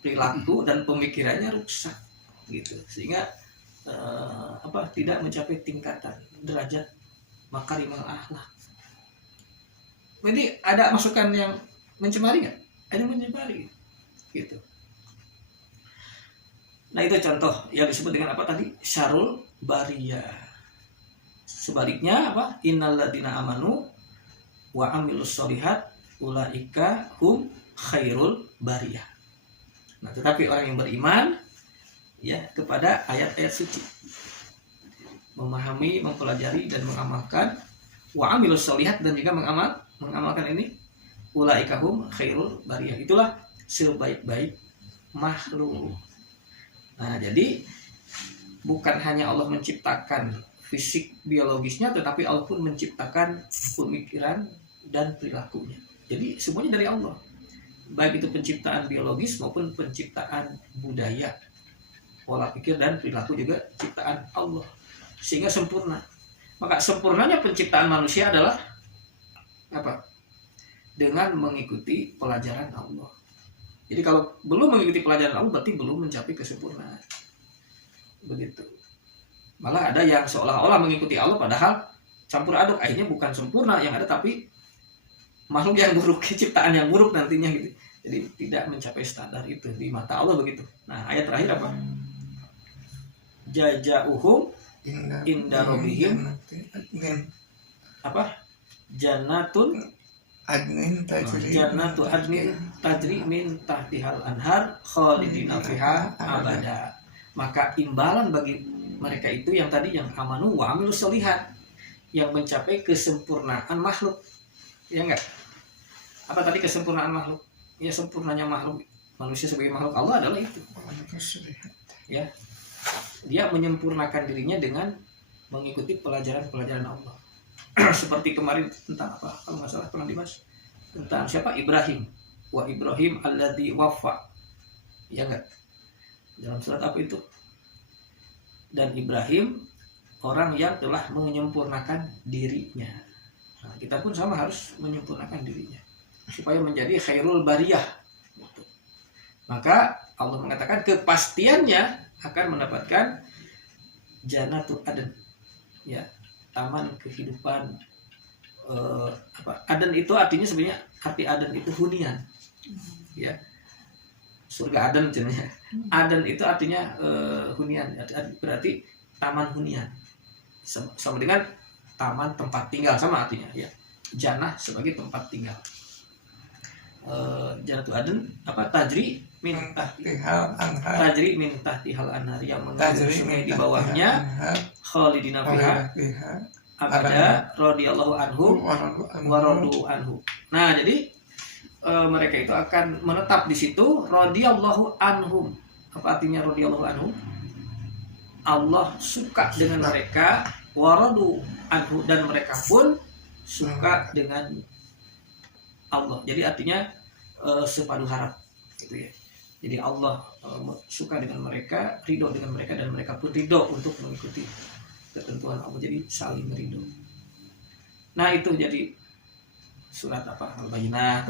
perilaku dan pemikirannya rusak gitu, sehingga tidak mencapai tingkatan derajat makarimul akhlak. Jadi ada masukan yang mencemari nggak? Ada mencemari gitu. Nah, itu contoh yang disebut dengan apa tadi? Syarrul bariyah. Sebaliknya apa? Innalladzina amanu wa amilus sholihat ulaika hum khairul bariyah. Nah, tetapi orang yang beriman ya kepada ayat-ayat suci, memahami, mempelajari dan mengamalkan, wa amilus sholihat, dan juga mengamalkan ini, ulaika hum khairul bariyah. Itulah sebaik-baik makhluk. Nah, jadi bukan hanya Allah menciptakan fisik biologisnya, tetapi Allah pun menciptakan pemikiran dan perilakunya. Jadi semuanya dari Allah. Baik itu penciptaan biologis maupun penciptaan budaya, pola pikir dan perilaku juga ciptaan Allah, sehingga sempurna. Maka sempurnanya penciptaan manusia adalah apa? Dengan mengikuti pelajaran Allah. Jadi kalau belum mengikuti pelajaran Allah berarti belum mencapai kesempurnaan. Begitu. Malah ada yang seolah-olah mengikuti Allah padahal campur aduk, akhirnya bukan sempurna yang ada, tapi makhluk yang buruk, ciptaan yang buruk nantinya gitu. Jadi tidak mencapai standar itu di mata Allah begitu. Nah, ayat terakhir apa? Jajauhum inda rabbihim apa? Jannatun Jannatu adnin tajri min tahtihal anhar khalidina fiha abada. Maka imbalan bagi mereka itu yang tadi yang amanu wa amilus sholihat, yang mencapai kesempurnaan makhluk. Ya enggak? Apa tadi kesempurnaan makhluk? Ya, sempurnanya makhluk manusia sebagai makhluk Allah adalah itu. Ya. Dia menyempurnakan dirinya dengan mengikuti pelajaran-pelajaran Allah. Seperti kemarin tentang apa? Kalau nggak salah pernah dibahas tentang siapa? Ibrahim. Wa Ibrahim alladzi waffa. Ya enggak? Dalam surat apa itu? Dan Ibrahim orang yang telah menyempurnakan dirinya. Nah, kita pun sama harus menyempurnakan dirinya supaya menjadi khairul bariyah. Maka Allah mengatakan kepastiannya akan mendapatkan jannatul adn, ya, taman kehidupan. Aden itu artinya sebenarnya arti Aden itu hunian, ya, surga Aden jenisnya. Aden itu artinya hunian, berarti taman hunian, sama dengan taman tempat tinggal, sama artinya, ya. Jannah sebagai tempat tinggal. Jannatul Aden apa? Tajri min tahtihal anhar, yang mengalir sungai di bawahnya, khalidina fiha abada radhiyallahu anhu wa radu anhu. Nah, jadi mereka itu akan menetap di situ, radhiyallahu anhum. Apa artinya radhiyallahu anhu? Allah suka dengan mereka, wa radu anhu, dan mereka pun suka dengan Allah. Jadi artinya sepadu harap gitu ya. Jadi Allah suka dengan mereka, ridho dengan mereka, dan mereka pun ridho untuk mengikuti ketentuan Allah. Jadi saling ridho. Nah, itu jadi surat apa? Al-Bayyinah.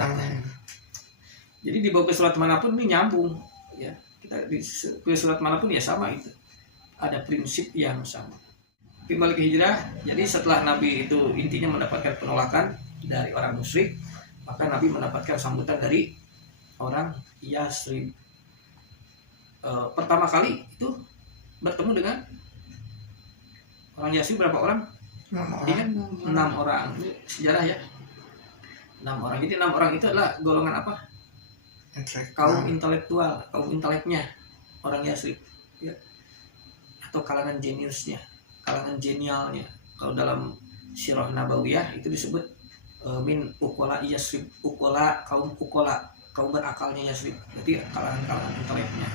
Jadi dibawa ke surat manapun ini nyambung, ya. Kita ke surat manapun ya sama itu. Ada prinsip yang sama. Kembali ke hijrah. Jadi setelah Nabi itu intinya mendapatkan penolakan dari orang musyrik, maka Nabi mendapatkan sambutan dari orang Yasrib. Pertama kali itu bertemu dengan orang Yasrib berapa orang? 6 orang. Ini sejarah ya. 6 orang. Jadi 6 orang itu adalah golongan apa? Kaum intelektual, kaum inteleknya orang Yasrib, ya. Atau kalangan jeniusnya, kalangan genialnya. Kalau dalam Sirah Nabawiyah itu disebut min ukola Yasrib, ukola, kaum berakalnya Yasrib. Berarti kalangan inteleknya.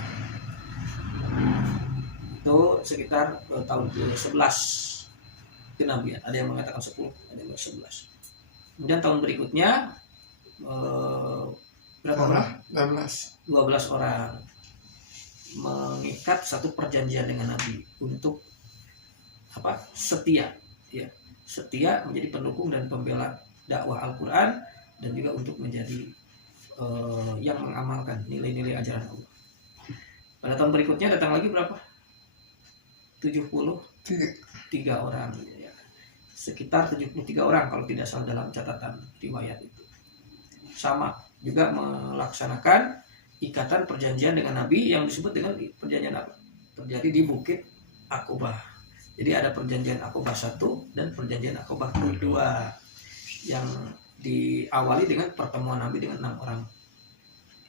Itu sekitar tahun ke-11 kenabian. Ada yang mengatakan 10, ada yang 11. Kemudian tahun berikutnya berapa orang? 12 orang mengikat satu perjanjian dengan Nabi untuk apa? Setia, ya. Setia menjadi pendukung dan pembela dakwah Al-Qur'an, dan juga untuk menjadi yang mengamalkan nilai-nilai ajaran Allah. Pada tahun berikutnya datang lagi berapa? 73 orang, ya. Sekitar 73 orang kalau tidak salah dalam catatan riwayat itu. Sama juga melaksanakan ikatan perjanjian dengan Nabi yang disebut dengan perjanjian apa? Terjadi di Bukit Aqobah. Jadi ada perjanjian Aqobah 1 dan perjanjian Aqobah kedua yang diawali dengan pertemuan Nabi dengan 6 orang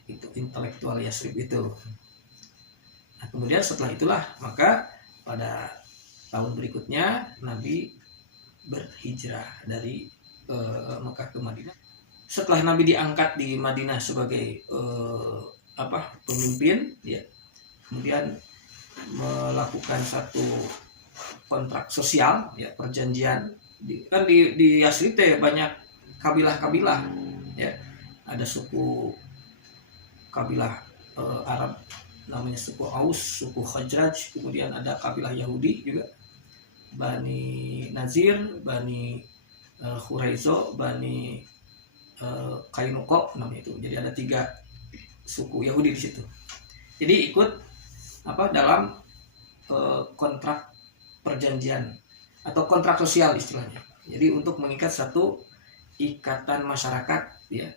itu intelektual Yasrib itu. Nah, kemudian setelah itulah maka pada tahun berikutnya Nabi berhijrah dari Mekah ke Madinah. Setelah Nabi diangkat di Madinah sebagai pemimpin, ya, kemudian melakukan satu kontrak sosial, ya, perjanjian. Kan di Yasrib banyak kabilah-kabilah, ya. Ada suku kabilah Arab namanya suku Aus, suku Khazraj, kemudian ada kabilah Yahudi juga, Bani Nazir, Bani Khuraizo, Bani Kainuko namanya itu. Jadi ada 3 suku Yahudi di situ. Jadi ikut dalam kontrak perjanjian atau kontrak sosial istilahnya. Jadi untuk mengikat satu ikatan masyarakat, ya,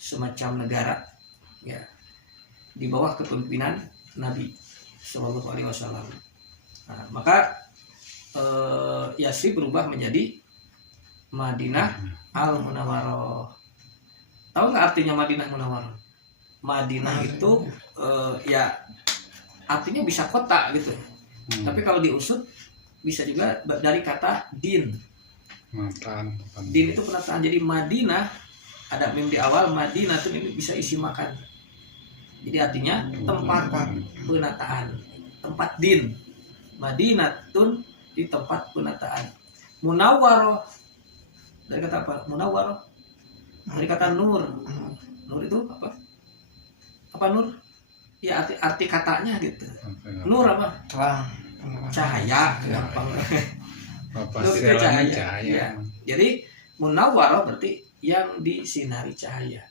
semacam negara, ya, di bawah kepemimpinan Nabi Shallallahu Alaihi Wasallam. Nah, maka Yasrib berubah menjadi Madinah Al Munawwaroh. Tahu nggak artinya Madinah Munawwaroh? Madinah itu ya artinya bisa kota gitu. Tapi kalau diusut bisa juga dari kata din. Din itu penataan. Jadi Madinah ada mim di awal, Madinah itu ini bisa isi makan. Jadi artinya tempat penataan, tempat din. Madinatun di tempat penataan. Munawwaroh dari kata apa? Munawwaroh dari kata nur. Nur itu apa? Apa nur? Ya arti katanya gitu. Nur apa? Terang. Cahaya, gampang. Bapak Nur itu cahaya. Ya. Jadi munawwaroh berarti yang disinari cahaya.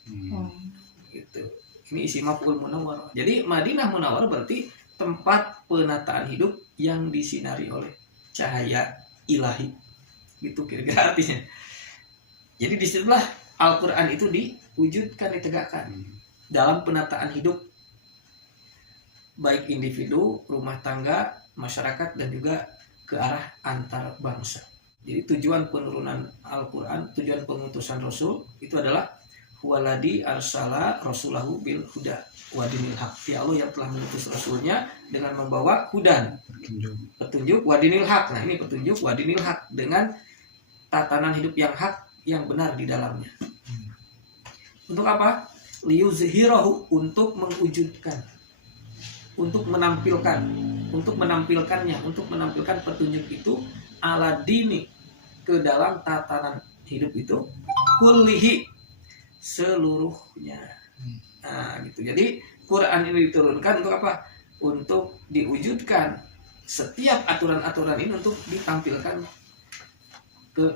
Gitu. Ini isi maf'ul munawwaroh. Jadi Madinah Munawwaroh berarti tempat penataan hidup yang disinari oleh cahaya ilahi. Gitu kira-kira artinya. Jadi disitulah Al-Quran itu diwujudkan, ditegakkan dalam penataan hidup baik individu, rumah tangga, masyarakat, dan juga ke arah antar bangsa. Jadi tujuan penurunan Al-Quran, tujuan pengutusan Rasul itu adalah huwaladzi arsala rasulahu bil huda wa dinil haq. Ya Allah yang telah mengutus Rasulnya dengan membawa hudan, petunjuk wa dinil haq. Nah ini petunjuk wa dinil haq dengan tatanan hidup yang hak, yang benar di dalamnya. Untuk apa? Liyuzhirahu, untuk mewujudkan, untuk menampilkannya, untuk menampilkan petunjuk itu ala dini, ke dalam tatanan hidup itu kullihi, seluruhnya. Nah gitu. Jadi Quran ini diturunkan untuk apa? Untuk diwujudkan setiap aturan-aturan ini, untuk ditampilkan ke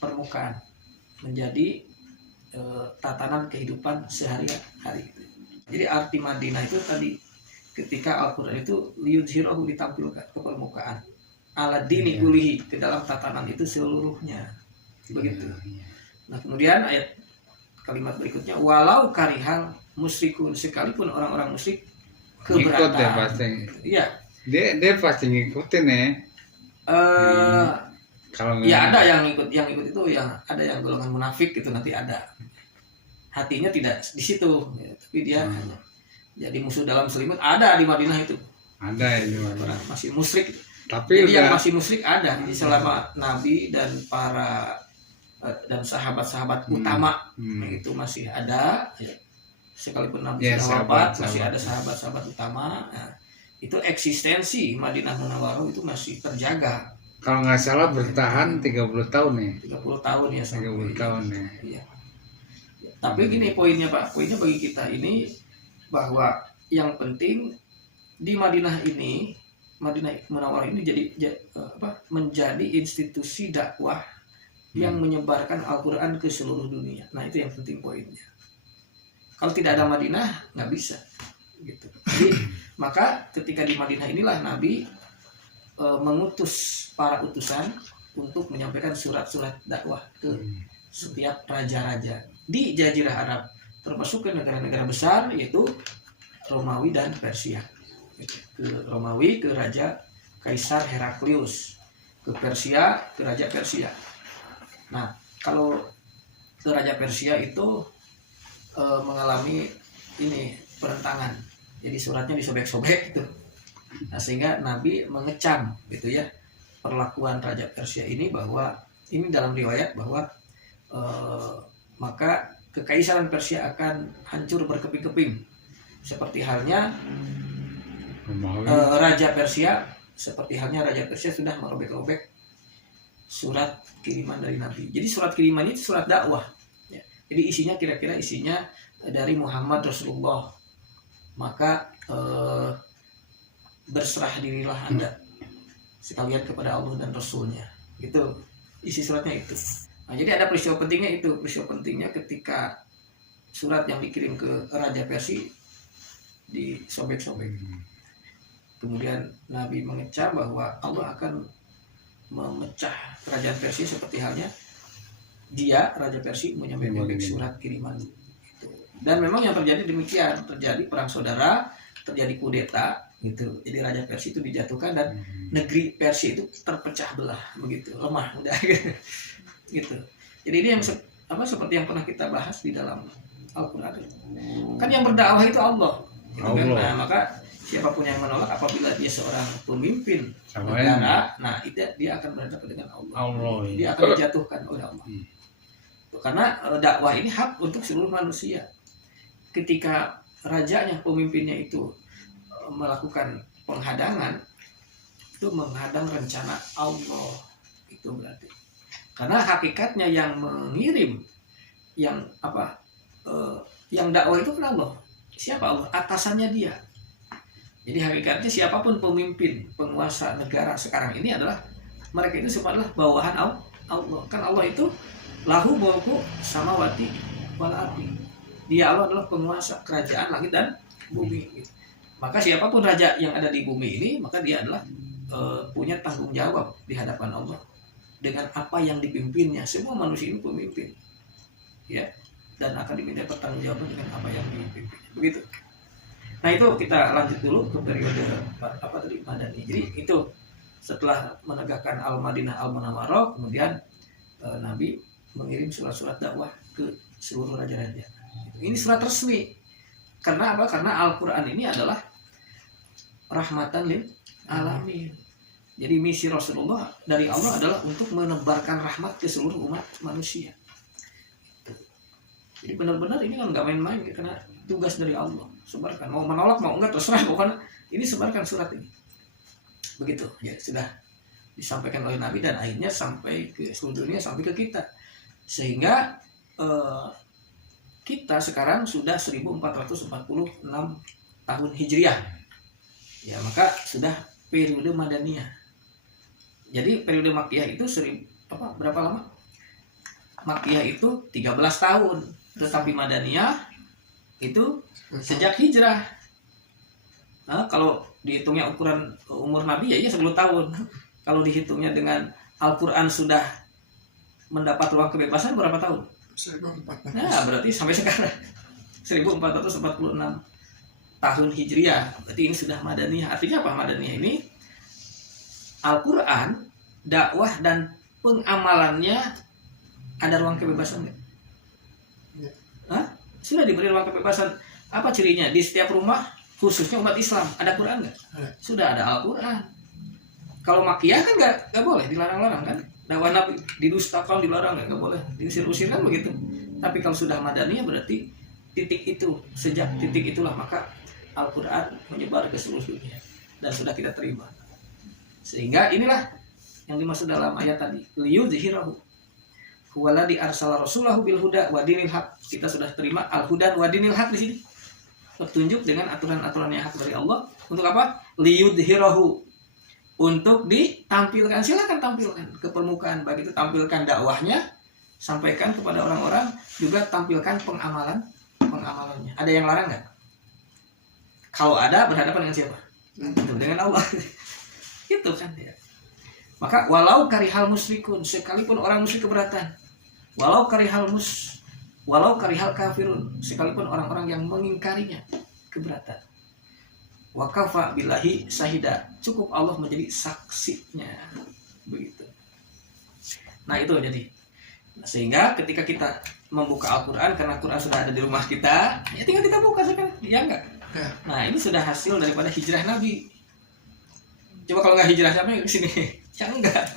permukaan menjadi tatanan kehidupan sehari-hari. Jadi arti Madinah itu tadi, ketika Al-Quran itu liyudhirahu, ditampilkan ke permukaan, ala dini kulihi, ke dalam tatanan itu seluruhnya. Begitu. Nah kemudian ayat kalimat berikutnya, walau karihal musyrikun, sekalipun orang-orang musyrik keberatan. Ikut deh pasti. Iya. Dia pasti ngikutin ya. Kalau Ya ada yang ikut itu, yang ada yang golongan munafik itu nanti ada. Hatinya tidak di situ, ya, tapi dia hanya jadi musuh dalam selimut. Ada di Madinah itu. ada itu. Orang masih musyrik. Tapi Jadi yang udah masih musyrik ada. Jadi selama Nabi dan para dan sahabat-sahabat utama itu masih ada. Ya. Sekalipun Nabi Ya, sudah wafat, sahabat. masih ada sahabat-sahabat utama. Nah, itu eksistensi Madinah Munawwaroh itu masih terjaga. kalau nggak salah bertahan 30 tahun nih. 30 tahun ya, 30 tahun ya. Iya. Tapi gini poinnya Pak, poinnya bagi kita ini bahwa yang penting di Madinah ini, Madinah Munawwaroh ini menjadi institusi dakwah yang menyebarkan Al-Quran ke seluruh dunia. Nah itu yang penting poinnya. Kalau tidak ada Madinah nggak bisa, gitu. Jadi maka ketika di Madinah inilah Nabi mengutus para utusan untuk menyampaikan surat-surat dakwah ke setiap raja-raja di Jazirah Arab, termasuk ke negara-negara besar yaitu Romawi dan Persia. Ke Romawi, ke Raja Kaisar Heraklius, ke Persia, ke Raja Persia. Nah, kalau ke Raja Persia itu mengalami ini perentangan, jadi suratnya disobek-sobek gitu. Nah, sehingga Nabi mengecam gitu ya perlakuan Raja Persia ini, bahwa ini dalam riwayat bahwa maka kekaisaran Persia akan hancur berkeping-keping, seperti halnya Raja Persia sudah merobek-robek surat kiriman dari Nabi. Jadi surat kiriman itu surat dakwah. Ya. Jadi isinya kira-kira dari Muhammad Rasulullah. Maka berserah dirilah Anda sekalian kepada Allah dan Rasulnya. Itu isi suratnya itu. Nah, jadi ada peristiwa pentingnya itu. Peristiwa pentingnya ketika surat yang dikirim ke Raja Persia disobek-sobek. Kemudian Nabi mengecam bahwa Allah akan memecah kerajaan Persia seperti halnya dia Raja Persia menyampaikan surat kiriman gitu. Dan memang yang terjadi demikian, terjadi perang saudara, terjadi kudeta gitu. Jadi Raja Persia itu dijatuhkan dan negeri Persia itu terpecah belah begitu, lemah udah gitu. Jadi ini yang seperti yang pernah kita bahas di dalam Al-Qur'an. Kan yang berdakwah itu Allah. Gitu kan? Nah, maka siapapun yang menolak apabila dia seorang pemimpin negara, nah itu dia akan berhadapan dengan Allah. Dia akan dijatuhkan oleh Allah. Karena dakwah ini hak untuk seluruh manusia. Ketika rajanya, pemimpinnya itu melakukan penghadangan, itu menghadang rencana Allah. Itu berarti. Karena hakikatnya yang mengirim, yang dakwah itu kan Allah. Siapa Allah? Atasannya dia. Jadi hakikatnya siapapun pemimpin, penguasa negara sekarang ini adalah mereka itu semua adalah bawahan Allah. Kan Allah itu lahu mulku samawati wal ardi. Dia Allah adalah penguasa kerajaan langit dan bumi. Maka siapapun raja yang ada di bumi ini, maka dia adalah punya tanggung jawab di hadapan Allah dengan apa yang dipimpinnya. Semua manusia ini pemimpin, ya, dan akan diminta pertanggungjawaban dengan apa yang dipimpinnya. Begitu. Nah itu kita lanjut dulu ke periode Madani. Jadi itu setelah menegakkan Al-Madinah Al-Munawwarah, kemudian Nabi mengirim surat-surat dakwah ke seluruh raja-raja. Ini surat resmi. Karena apa? Karena Al-Quran ini adalah rahmatan lil alamin. Jadi misi Rasulullah dari Allah adalah untuk menebarkan rahmat ke seluruh umat manusia. Jadi benar-benar ini kan nggak main-main, karena tugas dari Allah. Sebarkan, mau menolak mau enggak terserah, pokoknya ini sebarkan surat ini. Begitu ya, sudah disampaikan oleh Nabi dan akhirnya sampai ke seluruh dunia, sampai ke kita. Sehingga kita sekarang sudah 1446 tahun Hijriah. Ya, maka sudah periode Madaniyah. Jadi periode Makkiyah itu berapa lama? Makkiyah itu 13 tahun, tetapi Madaniyah itu sejak hijrah. Nah, kalau dihitungnya ukuran umur Nabi ya 10 tahun. Kalau dihitungnya dengan Al-Quran sudah mendapat ruang kebebasan berapa tahun? 1400. Nah, berarti sampai sekarang 1446 tahun Hijriah. Berarti ini sudah Madaniyah. Artinya apa Madaniyah ini? Al-Quran, dakwah dan pengamalannya ada ruang kebebasan nggak? Ya. Hah? Sudah diberi ruang kebebasan. Apa cirinya? Di setiap rumah, khususnya umat Islam, ada Quran nggak? Sudah ada Al-Quran. Kalau Makkiyah kan nggak boleh, dilarang-larang kan? Dakwah Nabi didustakan, dilarang, nggak boleh, diusir-usir kan begitu. Tapi kalau sudah Madaniyah berarti titik itu, sejak titik itulah maka Al-Quran menyebar ke seluruh dunia dan sudah kita terima. Sehingga inilah yang dimaksud dalam ayat tadi, liyudhhirahu huwaladzi arsala rasulahu bil huda wa dinil haq. Kita sudah terima al-huda wa dinil haq di sini. Petunjuk dengan aturan-aturan yang hak dari Allah. Untuk apa? Liyudhhirahu, untuk ditampilkan. Silakan tampilkan ke permukaan, baik itu tampilkan dakwahnya, sampaikan kepada orang-orang, juga tampilkan pengamalannya. Ada yang larang nggak? Kalau ada, berhadapan dengan siapa? Dengan Allah. Itu kan ya. Maka walau karihal musyrikun, sekalipun orang musyrik keberatan, walau karihal kafirun, sekalipun orang-orang yang mengingkarinya keberatan. Wa kafa billahi syahida, cukup Allah menjadi saksinya. Begitu. Nah itu jadi. Sehingga ketika kita membuka Al-Quran, karena Al-Quran sudah ada di rumah kita, ya tinggal kita buka sekarang, ya enggak? Nah ini sudah hasil daripada hijrah Nabi. Coba kalau nggak hijrah siapa yang kesini? Ya enggak.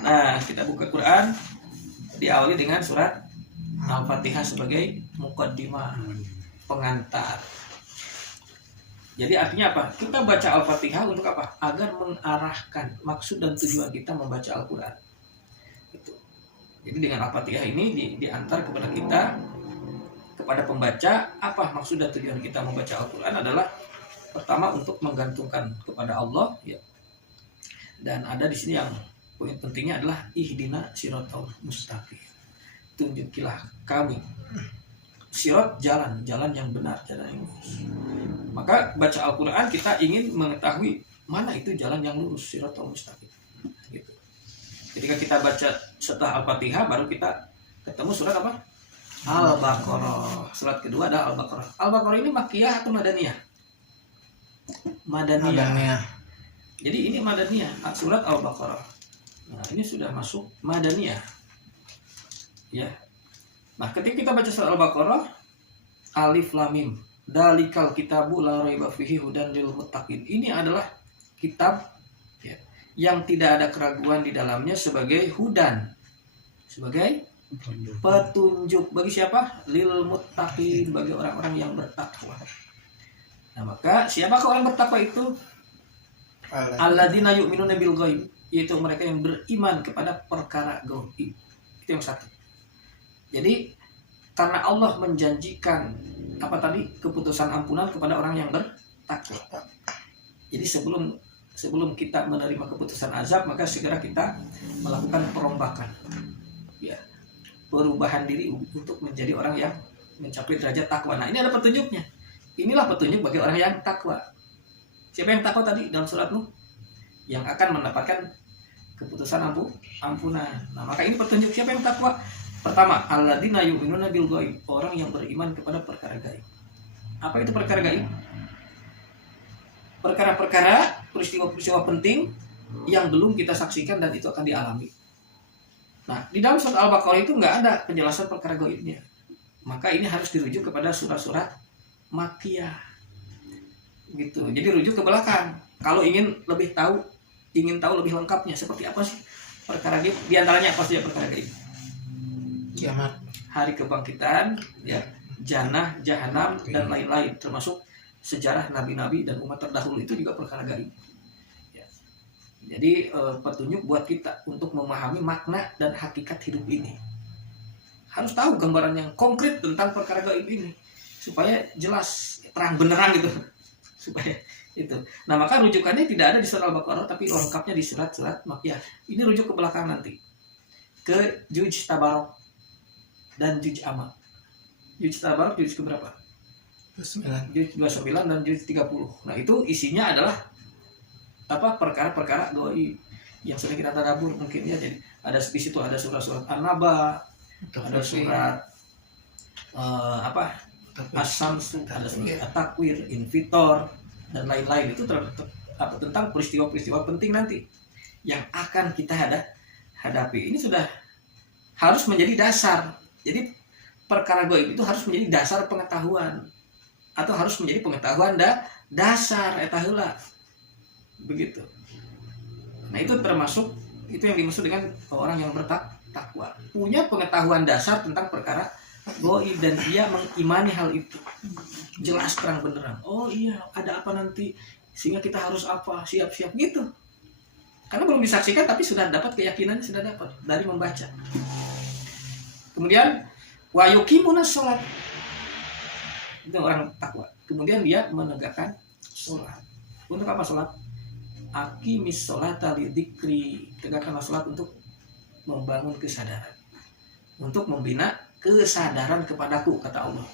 Nah kita buka Quran, diawali dengan surat Al-Fatihah sebagai muqaddimah, pengantar. Jadi artinya apa? Kita baca Al-Fatihah untuk apa? Agar mengarahkan maksud dan tujuan kita membaca Al-Quran. Gitu. Jadi dengan Al-Fatihah ini diantar kepada kita, kepada pembaca, apa maksud dan tujuan kita membaca Al-Quran adalah pertama untuk menggantungkan kepada Allah, ya. Dan ada di sini yang poin pentingnya adalah ihdina siratal mustaqim. Tunjukilah kami sirat, jalan yang benar, jalan yang lurus. Maka baca Al-Quran kita ingin mengetahui mana itu jalan yang lurus, siratal mustaqim. Gitu. Ketika kita baca setelah Al-Fatihah baru kita ketemu surat apa? Al-Baqarah. Surat kedua adalah Al-Baqarah. Al-Baqarah ini Makkiyah atau Madaniyah? Madaniyah. Adanya. Jadi ini Madaniyah, surat Al-Baqarah. Nah, ini sudah masuk Madaniyah. Ya. Nah, ketika kita baca surat Al-Baqarah, Alif Lam Mim, Dalikal kitabu la raiba fihi hudan lil muttaqin. Ini adalah kitab ya, yang tidak ada keraguan di dalamnya sebagai hudan, sebagai petunjuk bagi siapa? Lil muttaqin, bagi orang-orang yang bertakwa. Nah, maka siapakah orang bertakwa itu? Alladzina yu'minuna bil ghaib, yaitu mereka yang beriman kepada perkara gaib. Itu yang satu. Jadi karena Allah menjanjikan apa tadi? Keputusan ampunan kepada orang yang bertakwa. Jadi sebelum kita menerima keputusan azab, maka segera kita melakukan perombakan. Ya. Perubahan diri untuk menjadi orang yang mencapai derajat takwa. Nah, ini ada petunjuknya. Inilah petunjuk bagi orang yang takwa. Siapa yang takwa tadi dalam surat Nuh? Yang akan mendapatkan keputusan ampunan. Nah, maka ini petunjuk siapa yang takwa. Pertama, alladzina yu'minuna bil ghaib, orang yang beriman kepada perkara gaib. Apa itu perkara gaib? Perkara-perkara, peristiwa-peristiwa penting yang belum kita saksikan dan itu akan dialami. Nah, di dalam surat Al-Baqarah itu nggak ada penjelasan perkara gaibnya. Maka ini harus dirujuk kepada surat-surat Makkiyah. Gitu. Jadi rujuk ke belakang. Kalau ingin tahu lebih lengkapnya seperti apa sih perkara gaib? Di antaranya apa saja perkara gaib? Kiamat. Hari kebangkitan, ya, jannah, jahanam dan lain-lain, termasuk sejarah nabi-nabi dan umat terdahulu itu juga perkara gaib. Ya. Jadi petunjuk buat kita untuk memahami makna dan hakikat hidup ini. Harus tahu gambaran yang konkret tentang perkara gaib ini supaya jelas, terang benerang gitu. Supaya itu. Nah, maka rujukannya tidak ada di surat Al-Baqarah tapi lengkapnya di surat-surat Makkiyah. Ini rujuk ke belakang nanti. Ke Juj Tabarok dan Juj Amma. Juj Tabarok Juj ke berapa? 9. Juj 29 dan Juj 30. Nah, itu isinya adalah apa? Perkara-perkara gaib yang sudah kita tadabbur mungkin ya. Jadi ada di situ ada surat-surat An-Naba, ada surat As-Samsu, ada surat At-Takwir, Invitor dan lain-lain. Itu tentang peristiwa-peristiwa penting nanti yang akan kita hadapi. Ini sudah harus menjadi dasar. Jadi perkara gaib itu harus menjadi dasar pengetahuan atau harus menjadi pengetahuan dasar eta heula. Begitu. Nah, itu termasuk itu yang dimaksud dengan orang yang bertakwa. Punya pengetahuan dasar tentang perkara gaib dan dia mengimani hal itu. Jelas terang benderang. Oh iya, ada apa nanti sehingga kita harus apa? Siap-siap gitu. Karena belum disaksikan tapi sudah dapat keyakinannya, sudah dapat dari membaca. Kemudian wa yuqimunas shalat. Itu orang takwa. Kemudian dia menegakkan sholat. Untuk apa sholat? Aqimis sholata lidzikri. Tegakkanlah sholat untuk membangun kesadaran. Untuk membina kesadaran kepadaku, kata Allah.